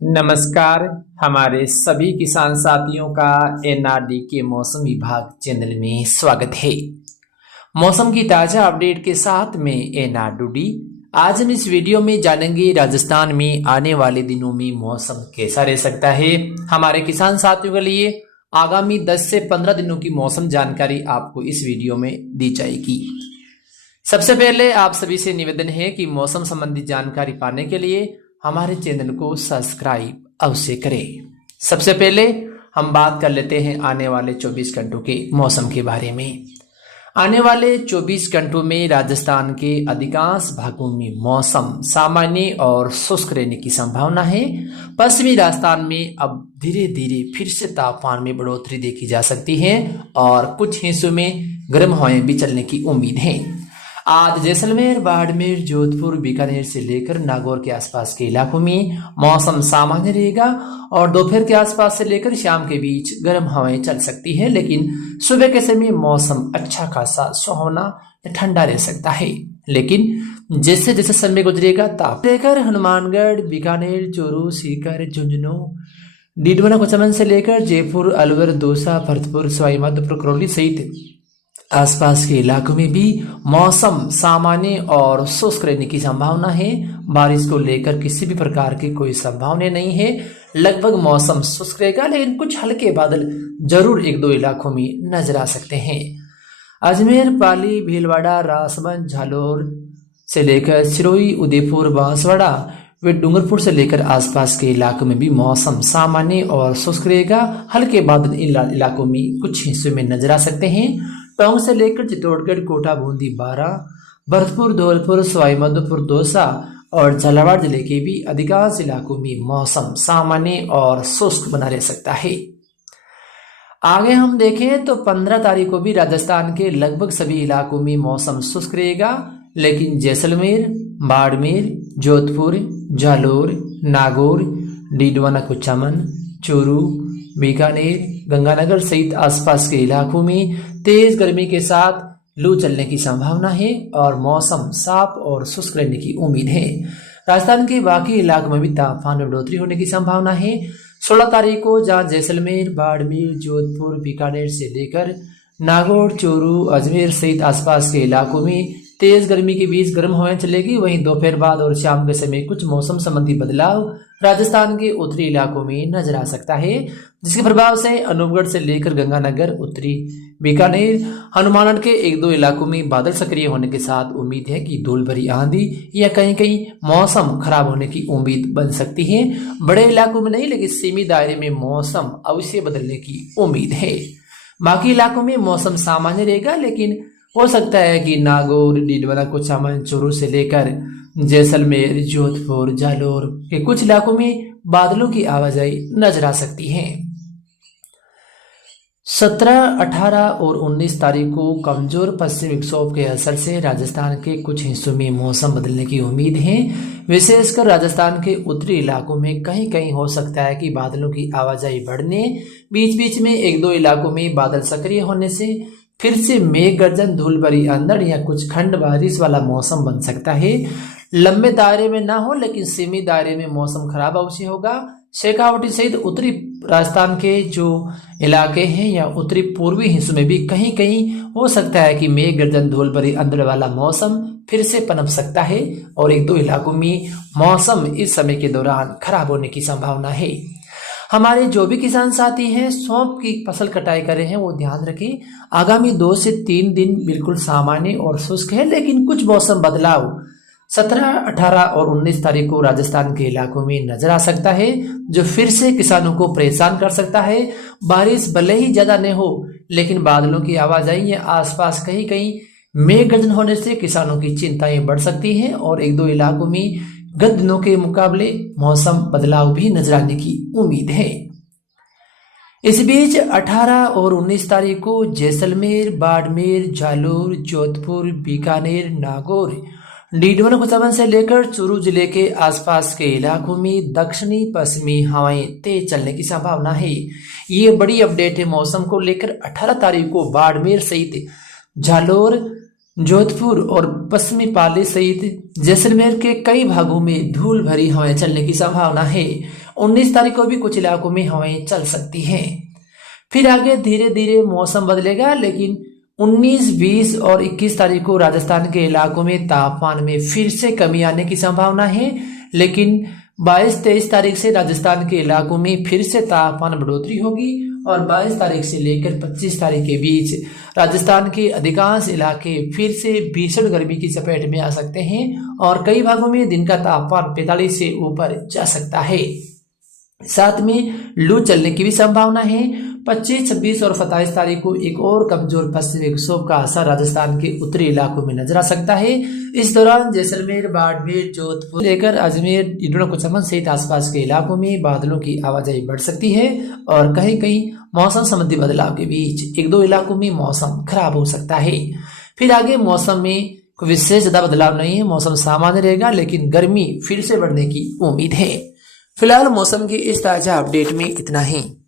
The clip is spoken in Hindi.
नमस्कार। हमारे सभी किसान साथियों का एनआरडी के मौसम विभाग चैनल में स्वागत है। मौसम की ताजा अपडेट के साथ में एनआरडी। आज हम इस वीडियो में जानेंगे राजस्थान में आने वाले दिनों में मौसम कैसा रह सकता है। हमारे किसान साथियों के लिए आगामी 10 से 15 दिनों की मौसम जानकारी आपको इस वीडियो में दी जाएगी। सबसे पहले आप सभी से निवेदन है कि मौसम संबंधी जानकारी पाने के लिए हमारे चैनल को सब्सक्राइब अवश्य करें। सबसे पहले हम बात कर लेते हैं आने वाले 24 घंटों के मौसम के बारे में। आने वाले 24 घंटों में राजस्थान के अधिकांश भागों में मौसम सामान्य और शुष्क रहने की संभावना है। पश्चिमी राजस्थान में अब धीरे धीरे फिर से तापमान में बढ़ोतरी देखी जा सकती है और कुछ हिस्सों में गर्म हवाएं भी चलने की उम्मीद है। आज जैसलमेर, बाड़मेर, जोधपुर, बीकानेर से लेकर नागौर के आसपास के इलाकों में मौसम सामान्य रहेगा और दोपहर के आसपास से लेकर शाम के बीच गर्म हवाएं चल सकती है, लेकिन सुबह के समय मौसम अच्छा खासा सुहावना ठंडा रह सकता है। लेकिन जैसे जैसे समय गुजरेगा तापमान लेकर हनुमानगढ़, बीकानेर, चूरू, सीकर, झुंझुनू, डीडवाना, कुचामन से लेकर जयपुर, अलवर, दौसा, भरतपुर, सवाई माधोपुर, करौली सहित आसपास के इलाकों में भी मौसम सामान्य और शुष्क रहने की संभावना है। बारिश को लेकर किसी भी प्रकार की कोई संभावना नहीं है। लगभग मौसम शुष्क रहेगा, लेकिन कुछ हल्के बादल जरूर एक दो इलाकों में नजर आ सकते हैं। अजमेर, पाली, भीलवाड़ा, राजसमंद, झालोर से लेकर सिरोही, उदयपुर, बांसवाड़ा व डूंगरपुर से लेकर आसपास के इलाकों में भी मौसम सामान्य और शुष्क रहेगा। हल्के बादल इन इलाकों में कुछ हिस्सों में नजर आ सकते हैं। टोंक से लेकर चित्तौड़गढ़, कोटा, बूंदी, बारां, भरतपुर, धौलपुर, सवाई माधोपुर, दौसा और झालावाड़ जिले के भी अधिकांश इलाकों में मौसम सामान्य और शुष्क बना रह सकता है। आगे हम देखें तो 15 तारीख को भी राजस्थान के लगभग सभी इलाकों में मौसम शुष्क रहेगा, लेकिन जैसलमेर, बाड़मेर, जोधपुर, जालोर, नागौर, डीडवाना, कुचामन, चूरू, बीकानेर, गंगानगर सहित आसपास के इलाकों में तेज गर्मी के साथ लू चलने की संभावना है और मौसम साफ और शुष्क रहने की उम्मीद है। राजस्थान के बाकी इलाकों में भी तापमान में बढ़ोतरी होने की संभावना है। 16 तारीख को जहां जैसलमेर, बाड़मेर, जोधपुर, बीकानेर से लेकर नागौर, चूरू, अजमेर सहित आसपास के इलाकों में तेज गर्मी के बीच गर्म हवाएं चलेगी, वहीं दोपहर बाद और शाम के समय कुछ मौसम संबंधी बदलाव राजस्थान के उत्तरी इलाकों में नजर आ सकता है, जिसके प्रभाव से अनूपगढ़ से लेकर गंगानगर, उत्तरी बीकानेर, हनुमानगढ़ के एक दो इलाकों में बादल सक्रिय होने के साथ उम्मीद है कि धूल भरी आंधी या कहीं कहीं मौसम खराब होने की उम्मीद बन सकती है। बड़े इलाकों में नहीं, लेकिन सीमित दायरे में मौसम अवश्य बदलने की उम्मीद है। बाकी इलाकों में मौसम सामान्य रहेगा, लेकिन हो सकता है कि नागौर, डीडवाना, कुचामन, चूरू से लेकर जैसलमेर, जोधपुर, जालोर के कुछ इलाकों में बादलों की आवाजाही नजर आ सकती है। 17, 18 और 19 तारीख को कमजोर पश्चिमी विक्षोभ के असर से राजस्थान के कुछ हिस्सों में मौसम बदलने की उम्मीद है। विशेषकर राजस्थान के उत्तरी इलाकों में कहीं कहीं हो सकता है कि बादलों की आवाजाही बढ़ने, बीच बीच में एक दो इलाकों में बादल सक्रिय होने से फिर से मेघ गर्जन, धूल भरी अंधड़ या कुछ खंड बारिश वाला मौसम बन सकता है। लंबे दायरे में ना हो, लेकिन सीमित दायरे में मौसम खराब अवश्य होगा। शेखावाटी सहित उत्तरी राजस्थान के जो इलाके हैं या उत्तरी पूर्वी हिस्सों में भी कहीं कहीं हो सकता है कि मेघ गर्जन, धूल भरी अंधड़ वाला मौसम फिर से पनप सकता है और एक दो इलाकों में मौसम इस समय के दौरान खराब होने की संभावना है। हमारे जो भी किसान साथी हैं सौंफ की फसल कटाई कर रहे हैं वो ध्यान रखें। आगामी 2 से 3 दिन बिल्कुल सामान्य और शुष्क है, लेकिन कुछ मौसम बदलाव 17, 18 और 19 तारीख को राजस्थान के इलाकों में नजर आ सकता है, जो फिर से किसानों को परेशान कर सकता है। बारिश भले ही ज्यादा न हो, लेकिन बादलों की आवाजाही या आसपास कहीं कहीं मेघ गर्जन होने से किसानों की चिंताएं बढ़ सकती हैं और एक दो इलाकों में गत दिनों के मुकाबले मौसम बदलाव भी नजर आने की उम्मीद है। इस बीच 18 और 19 तारीख को जैसलमेर, बाड़मेर, जालोर, जोधपुर, बीकानेर, नागौर, डीडवाना, कुचामन से लेकर चूरू जिले के आसपास के इलाकों में दक्षिणी पश्चिमी हवाएं तेज चलने की संभावना है। ये बड़ी अपडेट है मौसम को लेकर। 18 तारीख को बाड़मेर सहित जालोर, जोधपुर और पश्चिमी पाली सहित जैसलमेर के कई भागों में धूल भरी हवाएं चलने की संभावना है। 19 तारीख को भी कुछ इलाकों में हवाएं चल सकती हैं। फिर आगे धीरे धीरे मौसम बदलेगा, लेकिन 19, 20 और 21 तारीख को राजस्थान के इलाकों में तापमान में फिर से कमी आने की संभावना है। लेकिन 22, 23 तारीख से राजस्थान के इलाकों में फिर से तापमान बढ़ोतरी होगी और 22 तारीख से लेकर 25 तारीख के बीच राजस्थान के अधिकांश इलाके फिर से भीषण गर्मी की चपेट में आ सकते हैं और कई भागों में दिन का तापमान 45 से ऊपर जा सकता है। साथ में लू चलने की भी संभावना है। 25, 26 और 27 तारीख को एक और कमजोर पश्चिमी विक्षोभ का असर राजस्थान के उत्तरी इलाकों में नजर आ सकता है। इस दौरान जैसलमेर, बाड़मेर, जोधपुर लेकर अजमेर, इडोना कुचामन सहित आसपास के इलाकों में बादलों की आवाजाही बढ़ सकती है और कहीं कहीं मौसम संबंधी बदलाव के बीच 1-2 इलाकों में मौसम खराब हो सकता है। फिर आगे मौसम में कोई विशेष ज्यादा बदलाव नहीं है, मौसम सामान्य रहेगा, लेकिन गर्मी फिर से बढ़ने की उम्मीद है। फिलहाल मौसम की इस ताजा अपडेट में इतना ही।